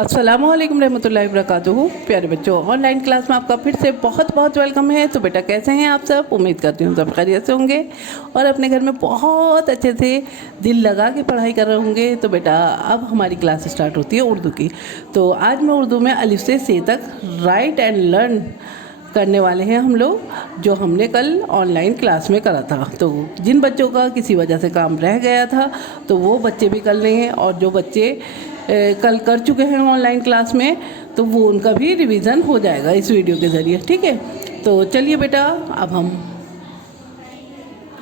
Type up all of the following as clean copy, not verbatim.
अस्सलामुअलैकुम रहमतुल्लाहि वबरकातुहू। प्यारे बच्चों, ऑनलाइन क्लास में आपका फिर से बहुत बहुत वेलकम है। तो बेटा कैसे हैं आप सब? उम्मीद करती हूँ सब खैरियत से होंगे और अपने घर में बहुत अच्छे से दिल लगा के पढ़ाई कर रहे होंगे। तो बेटा अब हमारी क्लास स्टार्ट होती है उर्दू की। तो आज मैं उर्दू में अलिफ से से तक राइट एंड लर्न करने वाले हैं हम लोग, जो हमने कल ऑनलाइन क्लास में करा था। तो जिन बच्चों का किसी वजह से काम रह गया था तो वो बच्चे भी कर लें, और जो बच्चे कल कर चुके हैं ऑनलाइन क्लास में तो वो उनका भी रिवीजन हो जाएगा इस वीडियो के ज़रिए। ठीक है, तो चलिए बेटा अब हम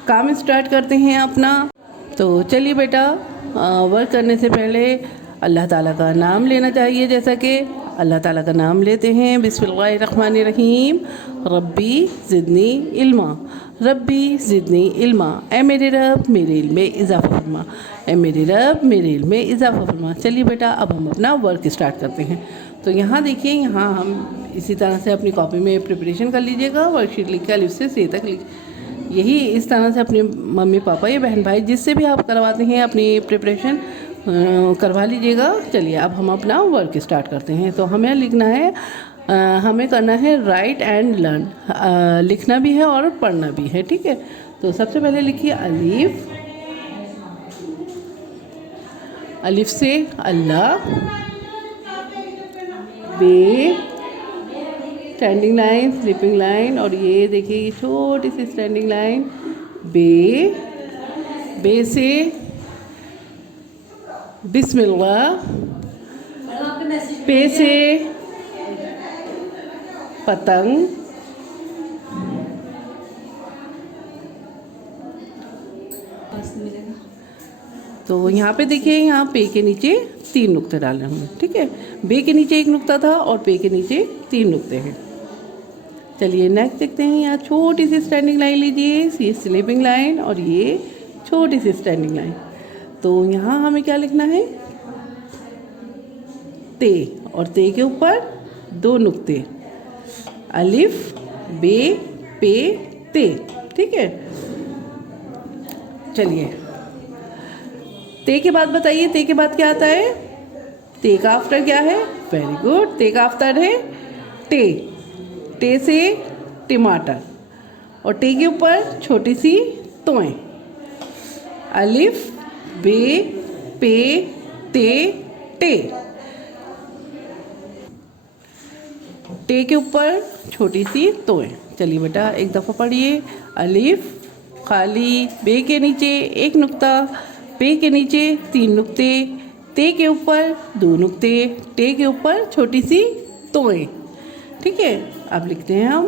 काम स्टार्ट करते हैं अपना। तो चलिए बेटा, वर्क करने से पहले अल्लाह ताला का नाम लेना चाहिए। जैसा कि अल्लाह ताला का नाम लेते हैं, बिस्मिल्लाहिर्रहमानिर्रहीम, रब्बी ज़िदनी इल्मा, रब्बी ज़िदनी इल्मा। ए मेरे रब मेरे इल्म में इजाफ़ा फरमा, ए मेरे रब मेरे इल्म में इजाफ़ा फरमा। चलिए बेटा अब हम अपना वर्क स्टार्ट करते हैं। तो यहाँ देखिए, यहाँ हम इसी तरह से अपनी कॉपी में प्रिपरेशन कर लीजिएगा। वर्कशीट लिख के अलिफ से से तक यही इस तरह से अपने मम्मी पापा या बहन भाई जिससे भी आप करवाते हैं अपनी प्रिपरेशन करवा लीजिएगा। चलिए अब हम अपना वर्क स्टार्ट करते हैं। तो हमें लिखना है, हमें करना है राइट एंड लर्न। लिखना भी है और पढ़ना भी है। ठीक है, तो सबसे पहले लिखिए अलिफ, अलिफ से अल्लाह, बे स्टैंडिंग लाइन, स्लीपिंग लाइन, और ये देखिए ये छोटी सी स्टैंडिंग लाइन, बे, बे से बिस्मिल्लाह, पे से पतंग, तो यहाँ पे देखिए, यहाँ पे के नीचे 3 नुक्ते डालने होंगे। ठीक है, बे के नीचे 1 नुक्ता था और पे के नीचे 3 नुक्ते हैं। चलिए नेक्स्ट देखते हैं। यहाँ छोटी सी स्टैंडिंग लाइन लीजिए, ये स्लीपिंग लाइन और ये छोटी सी स्टैंडिंग लाइन। तो यहाँ हमें क्या लिखना है? ते, और ते के ऊपर 2 नुक्ते, अलिफ, बे, पे, ते। ठीक है, चलिए ते के बाद बताइए, ते के बाद क्या आता है? ते का आफ्टर क्या है? वेरी गुड, ते का आफ्टर है टे। टे से टमाटर, और टे के ऊपर छोटी सी तोएं, अलिफ, बे, पे, ते, टे। टे के ऊपर छोटी सी तोएं। चलिए बेटा एक दफ़ा पढ़िए, अलिफ, खाली, बे के नीचे 1 नुक्ता, पे के नीचे 3 नुक्ते, ते के ऊपर 2 नुक्ते, टे के ऊपर छोटी सी तोएं। ठीक है, अब लिखते हैं हम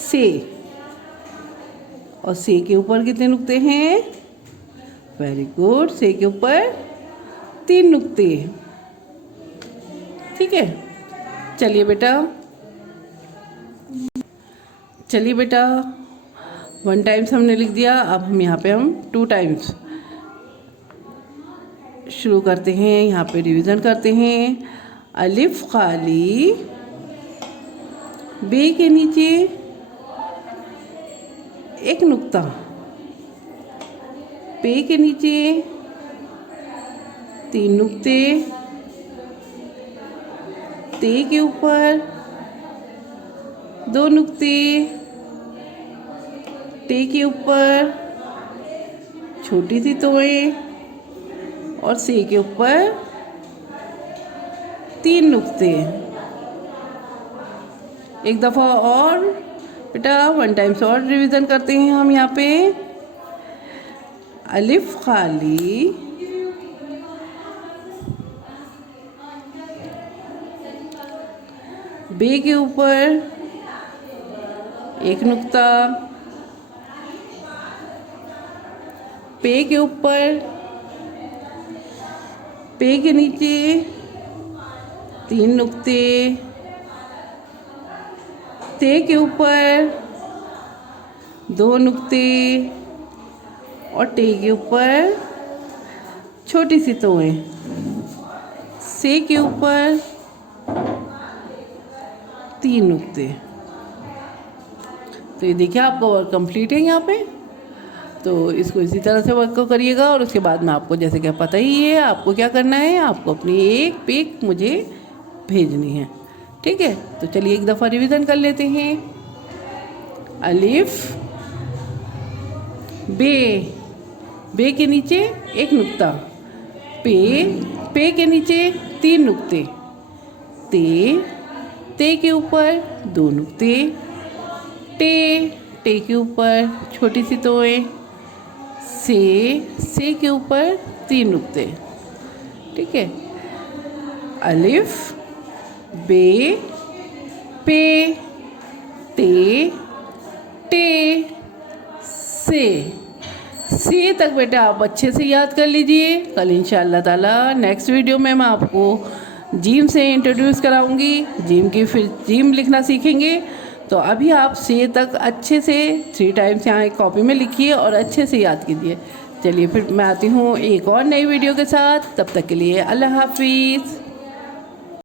से, और से के ऊपर कितने नुक्ते हैं? वेरी गुड, से के ऊपर 3 नुक्ते। ठीक है, चलिए बेटा, चलिए बेटा 1 टाइम्स हमने लिख दिया। अब हम यहाँ पे 2 टाइम्स शुरू करते हैं। यहाँ पे रिवीजन करते हैं। अलिफ खाली, बे के नीचे 1 नुक्ता, पे के नीचे 3 नुक्ते, ते के ऊपर 2 नुक्ते, टे के ऊपर छोटी सी तोएं, और से के ऊपर 3 नुक्ते। एक दफ़ा और बेटा 1 टाइम्स और रिवीजन करते हैं हम। यहाँ पे अलिफ खाली, बे के ऊपर 1 नुक्ता, पे के ऊपर, पे के नीचे 3 नुक्ते, ते के ऊपर 2 नुक्ते, और टे के ऊपर छोटी सी तोएं, से के ऊपर 3 नुक्ते। तो ये देखिए आपका वर्क कंप्लीट है यहाँ पे। तो इसको इसी तरह से वर्क को करिएगा और उसके बाद में आपको जैसे कि पता ही है आपको क्या करना है, आपको अपनी एक पिक मुझे भेजनी है। ठीक है, तो चलिए एक दफ़ा रिवीजन कर लेते हैं। अलिफ बे, बे के नीचे एक नुक्ता, पे के नीचे 3 नुक्ते, ते के ऊपर 2 नुक्ते, टे के ऊपर छोटी सी तोएं, से के ऊपर 3 नुक्ते। ठीक है, अलिफ बे पे टे से तक बेटा आप अच्छे से याद कर लीजिए। कल इंशाअल्लाह ताला नेक्स्ट वीडियो में मैं आपको जीम से इंट्रोड्यूस कराऊंगी, जीम की फिर जीम लिखना सीखेंगे। तो अभी आप से तक अच्छे से 3 टाइम्स यहाँ एक कॉपी में लिखिए और अच्छे से याद कीजिए। चलिए फिर मैं आती हूँ एक और नई वीडियो के साथ, तब तक के लिए अल्लाह हाफिज़।